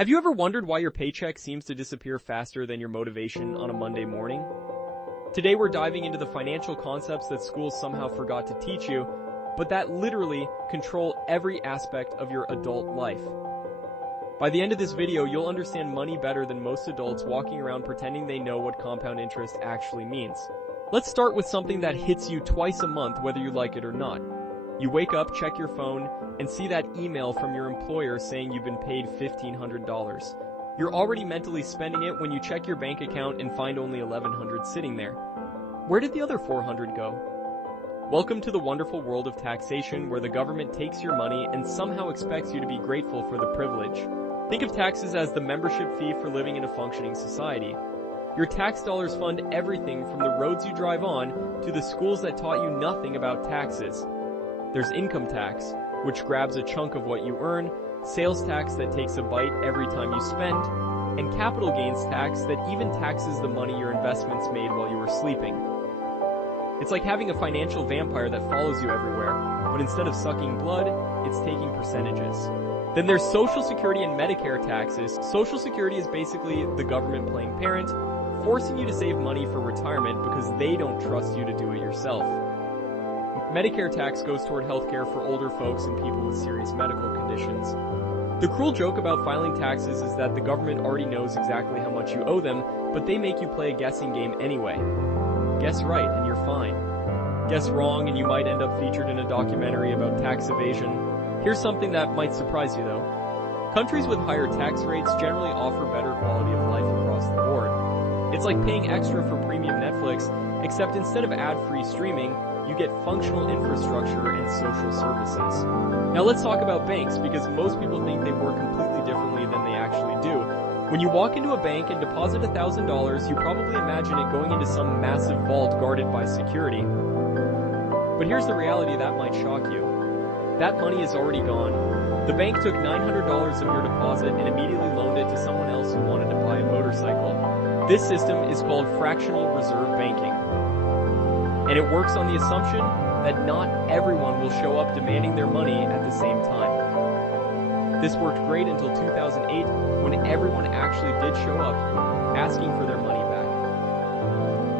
Have you ever wondered why your paycheck seems to disappear faster than your motivation on a Monday morning? Today we're diving into the financial concepts that schools somehow forgot to teach you, but that literally control every aspect of your adult life. By the end of this video, you'll understand money better than most adults walking around pretending they know what compound interest actually means. Let's start with something that hits you twice a month whether you like it or not. You wake up, check your phone, and see that email from your employer saying you've been paid $1,500. You're already mentally spending it when you check your bank account and find only $1,100 sitting there. Where did the other $400 go? Welcome to the wonderful world of taxation, where the government takes your money and somehow expects you to be grateful for the privilege. Think of taxes as the membership fee for living in a functioning society. Your tax dollars fund everything from the roads you drive on to the schools that taught you nothing about taxes. There's income tax, which grabs a chunk of what you earn, sales tax that takes a bite every time you spend, and capital gains tax that even taxes the money your investments made while you were sleeping. It's like having a financial vampire that follows you everywhere, but instead of sucking blood, it's taking percentages. Then there's Social Security and Medicare taxes. Social Security is basically the government playing parent, forcing you to save money for retirement because they don't trust you to do it yourself. Medicare tax goes toward healthcare for older folks and people with serious medical conditions. The cruel joke about filing taxes is that the government already knows exactly how much you owe them, but they make you play a guessing game anyway. Guess right and you're fine. Guess wrong and you might end up featured in a documentary about tax evasion. Here's something that might surprise you though. Countries with higher tax rates generally offer better quality of life across the board. It's like paying extra for premium Netflix, except instead of ad-free streaming, you get functional infrastructure and social services. Now let's talk about banks, because most people think they work completely differently than they actually do. When you walk into a bank and deposit $1,000, you probably imagine it going into some massive vault guarded by security. But here's the reality that might shock you. That money is already gone. The bank took $900 of your deposit and immediately loaned it to someone else who wanted to buy a motorcycle. This system is called fractional reserve banking. And it works on the assumption that not everyone will show up demanding their money at the same time. This worked great until 2008, when everyone actually did show up, asking for their money back.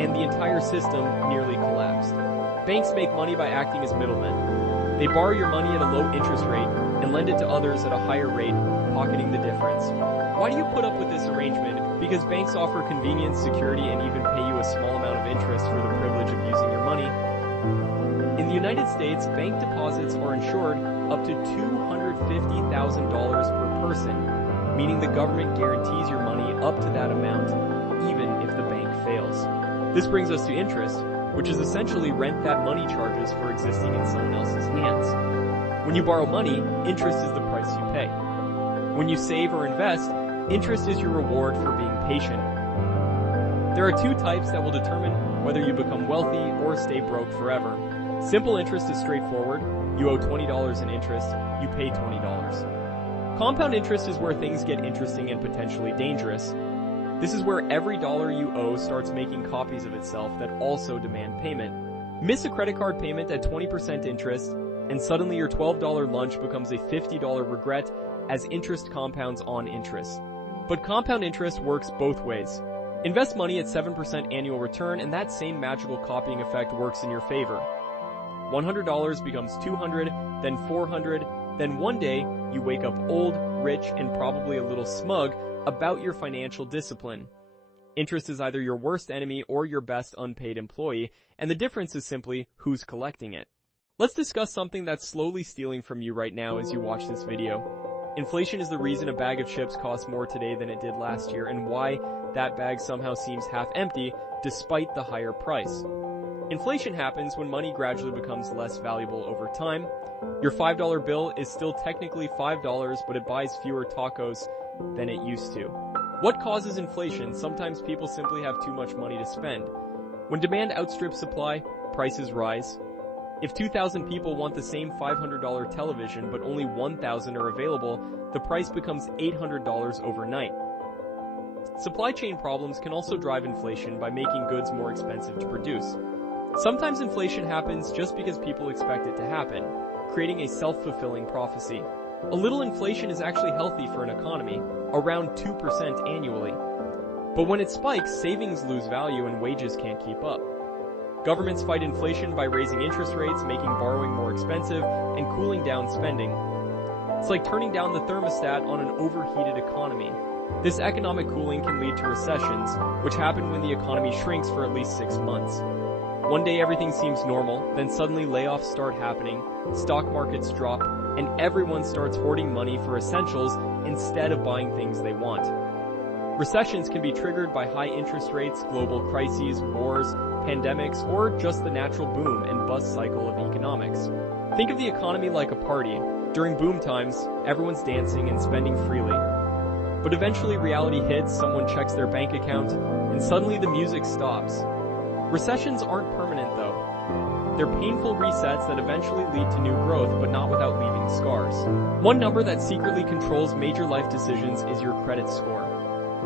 And the entire system nearly collapsed. Banks make money by acting as middlemen. They borrow your money at a low interest rate and lend it to others at a higher rate, pocketing the difference. Why do you put up with this arrangement? Because banks offer convenience, security, and even pay you a small amount of interest for the privilege of using your money. In the United States, bank deposits are insured up to $250,000 per person, meaning the government guarantees your money up to that amount, even if the bank fails. This brings us to interest, which is essentially rent that money charges for existing in someone else's hands. When you borrow money, interest is the price you pay. When you save or invest, interest is your reward for being patient. There are two types that will determine whether you become wealthy or stay broke forever. Simple interest is straightforward. You owe $20 in interest, you pay $20. Compound interest is where things get interesting and potentially dangerous. This is where every dollar you owe starts making copies of itself that also demand payment. Miss a credit card payment at 20% interest, and suddenly your $12 lunch becomes a $50 regret as interest compounds on interest. But compound interest works both ways. Invest money at 7% annual return, and that same magical copying effect works in your favor. $100 becomes $200, then $400, then one day you wake up old, rich, and probably a little smug about your financial discipline. Interest is either your worst enemy or your best unpaid employee, and the difference is simply who's collecting it. Let's discuss something that's slowly stealing from you right now as you watch this video. Inflation is the reason a bag of chips costs more today than it did last year, and why that bag somehow seems half empty despite the higher price. Inflation happens when money gradually becomes less valuable over time. Your $5 bill is still technically $5, but it buys fewer tacos than it used to. What causes inflation? Sometimes people simply have too much money to spend. When demand outstrips supply, prices rise. If 2,000 people want the same $500 television but only 1,000 are available, the price becomes $800 overnight. Supply chain problems can also drive inflation by making goods more expensive to produce. Sometimes inflation happens just because people expect it to happen, creating a self-fulfilling prophecy. A little inflation is actually healthy for an economy. around 2% annually. But when it spikes, savings lose value and wages can't keep up. Governments fight inflation by raising interest rates, making borrowing more expensive, and cooling down spending. It's like turning down the thermostat on an overheated economy. This economic cooling can lead to recessions, which happen when the economy shrinks for at least 6 months. One day everything seems normal, then suddenly layoffs start happening, stock markets drop, and everyone starts hoarding money for essentials instead of buying things they want. Recessions can be triggered by high interest rates, global crises, wars, pandemics, or just the natural boom and bust cycle of economics. Think of the economy like a party. During boom times, everyone's dancing and spending freely. But eventually reality hits, someone checks their bank account, and suddenly the music stops. Recessions aren't permanent though. They're painful resets that eventually lead to new growth, but not without leaving scars. One number that secretly controls major life decisions is your credit score.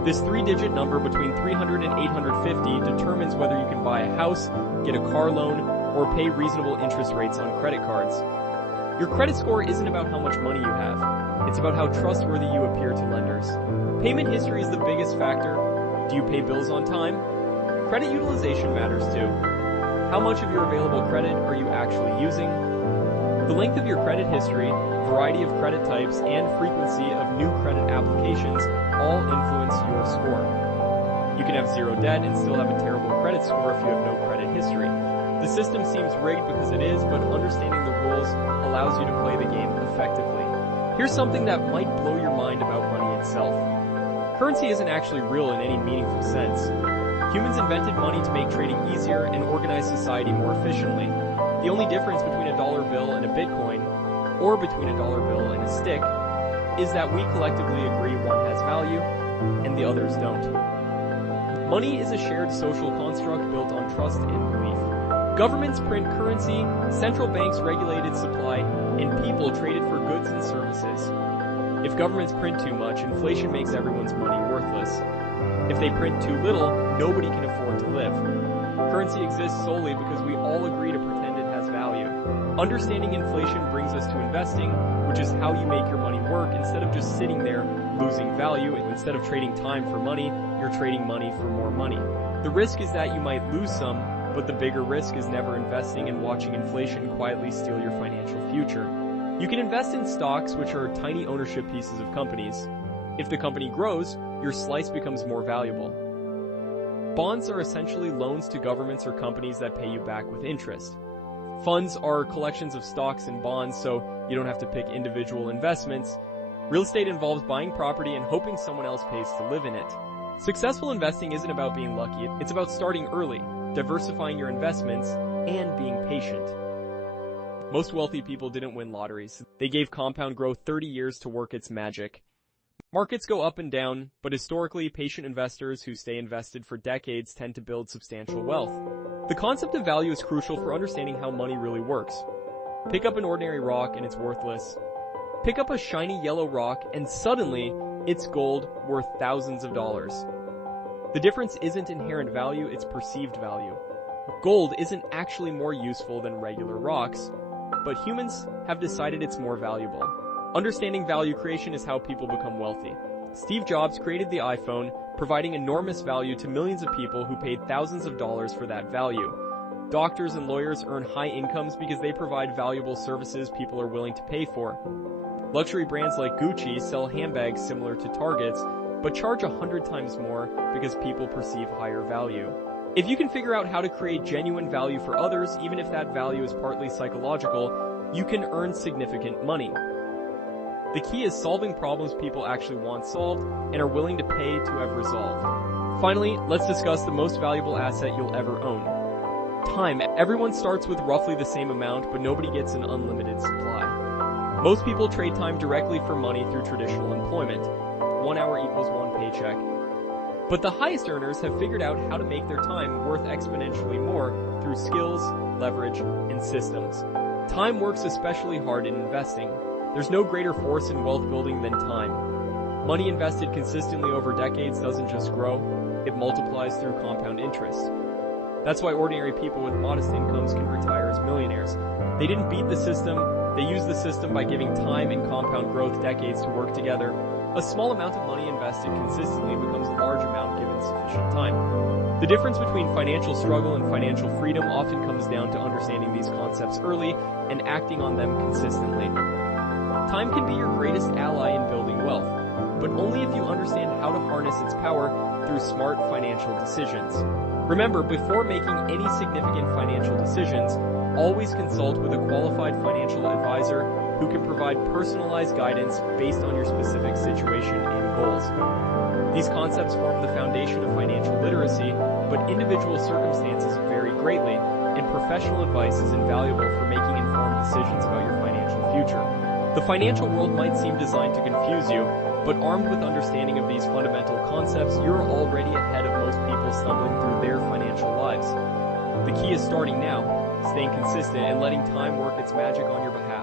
This 3-digit number between 300 and 850 determines whether you can buy a house, get a car loan, or pay reasonable interest rates on credit cards. Your credit score isn't about how much money you have. It's about how trustworthy you appear to lenders. Payment history is the biggest factor. Do you pay bills on time? Credit utilization matters too. How much of your available credit are you actually using? The length of your credit history, variety of credit types, and frequency of new credit applications all influence your score. You can have zero debt and still have a terrible credit score if you have no credit history. The system seems rigged because it is, but understanding the rules allows you to play the game effectively. Here's something that might blow your mind about money itself. Currency isn't actually real in any meaningful sense. Humans invented money to make trading easier and organize society more efficiently. The only difference between a dollar bill and a Bitcoin, or between a dollar bill and a stick, is that we collectively agree one has value and the others don't. Money is a shared social construct built on trust and belief. Governments print currency, central banks regulate its supply, and people trade it for goods and services. If governments print too much, inflation makes everyone's money worthless. If they print too little, nobody can afford to live. Currency exists solely because we all agree to pretend it has value. Understanding inflation brings us to investing, which is how you make your money work instead of just sitting there losing value. Instead of trading time for money, you're trading money for more money. The risk is that you might lose some, but the bigger risk is never investing and watching inflation quietly steal your financial future. You can invest in stocks, which are tiny ownership pieces of companies. If the company grows, your slice becomes more valuable. Bonds are essentially loans to governments or companies that pay you back with interest. Funds are collections of stocks and bonds, so you don't have to pick individual investments. Real estate involves buying property and hoping someone else pays to live in it. Successful investing isn't about being lucky, it's about starting early, diversifying your investments, and being patient. Most wealthy people didn't win lotteries. They gave compound growth 30 years to work its magic. Markets go up and down, but historically, patient investors who stay invested for decades tend to build substantial wealth. The concept of value is crucial for understanding how money really works. Pick up an ordinary rock and it's worthless. Pick up a shiny yellow rock and suddenly, it's gold worth thousands of dollars. The difference isn't inherent value, it's perceived value. Gold isn't actually more useful than regular rocks, but humans have decided it's more valuable. Understanding value creation is how people become wealthy. Steve Jobs created the iPhone, providing enormous value to millions of people who paid thousands of dollars for that value. Doctors and lawyers earn high incomes because they provide valuable services people are willing to pay for. Luxury brands like Gucci sell handbags similar to Target's, but charge 100 times more because people perceive higher value. If you can figure out how to create genuine value for others, even if that value is partly psychological, you can earn significant money. The key is solving problems people actually want solved and are willing to pay to have resolved. Finally, let's discuss the most valuable asset you'll ever own. Time. Everyone starts with roughly the same amount, but nobody gets an unlimited supply. Most people trade time directly for money through traditional employment. 1 hour equals 1 paycheck. But the highest earners have figured out how to make their time worth exponentially more through skills, leverage, and systems. Time works especially hard in investing. There's no greater force in wealth building than time. Money invested consistently over decades doesn't just grow, it multiplies through compound interest. That's why ordinary people with modest incomes can retire as millionaires. They didn't beat the system, they used the system by giving time and compound growth decades to work together. A small amount of money invested consistently becomes a large amount given sufficient time. The difference between financial struggle and financial freedom often comes down to understanding these concepts early and acting on them consistently. Time can be your greatest ally in building wealth, but only if you understand how to harness its power through smart financial decisions. Remember, before making any significant financial decisions, always consult with a qualified financial advisor who can provide personalized guidance based on your specific situation and goals. These concepts form the foundation of financial literacy, but individual circumstances vary greatly, and professional advice is invaluable for making informed decisions about your financial future. The financial world might seem designed to confuse you, but armed with understanding of these fundamental concepts, you're already ahead of most people stumbling through their financial lives. The key is starting now, staying consistent, and letting time work its magic on your behalf.